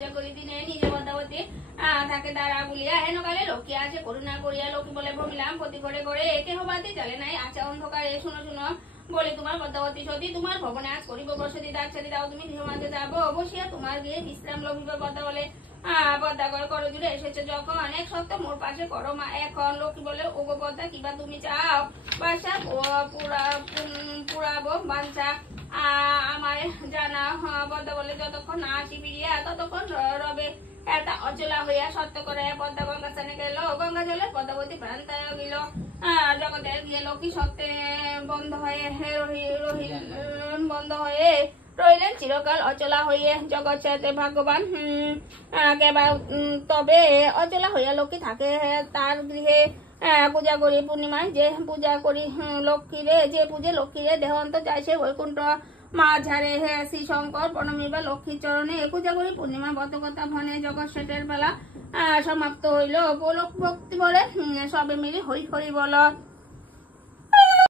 করি দিনে নিজে পদ্মাবতী তাকে দ্বারা বলিয়া হেন কালে লক্ষ্মী আছে করুণা করিয়া লক্ষ্মী বলে ভ্রমিলাম প্রতি করে করে একে হবাতে চলে নাই আছে অন্ধকারে শুনো শুনো বলে তোমার পদ্মাবতী সতী তোমার ভবনে আজ করিব বসতি দাগ ছেড়ে দাও তুমি গৃহ মাঝে যাবো বসিয়া তোমার গিয়ে বিশ্রাম লভিব পদ্মা বলে পদ্মা করে করো জুড়ে এসেছে যখন এক সপ্তাহ মোর পাশে করো মা এখন লক্ষ্মী বলে ওগো পদ্মা কিবা তুমি চাও বাসা পুরাবো বাঞ্ছা আমার জানা পদ্মা বলে যতক্ষণ না আসি ফিরিয়া ততক্ষণ রবে এটা অচলা হইয়া সত্য করে পদ্মা গঙ্গা স্থানে গেল গঙ্গা জলে পদ্মাবতী প্রান্তায় গেল জগতের গিয়ে লক্ষ্মী সত্যে বন্ধ হয়ে বন্ধ হয়ে রইলেন চিরকাল অচলা হইয়ে জগৎ সাথে ভাগ্যবান তবে অচলা হইয়া লক্ষ্মী থাকে তার গৃহে পূজা করি পূর্ণিমায় যে পূজা করি লক্ষ্মীরে যে পূজে লক্ষ্মীরে দেহান্ত যায় সে বৈকুণ্ঠ মাঝারে শ্রী শঙ্কর প্রণমিবা লক্ষ্মীর চরণে পূজা করি পূর্ণিমা বতকতা ভনে জগৎ সেটের বেলা সমাপ্ত হইল ভক্তি বলে সবে মিলি হরি হরি বল।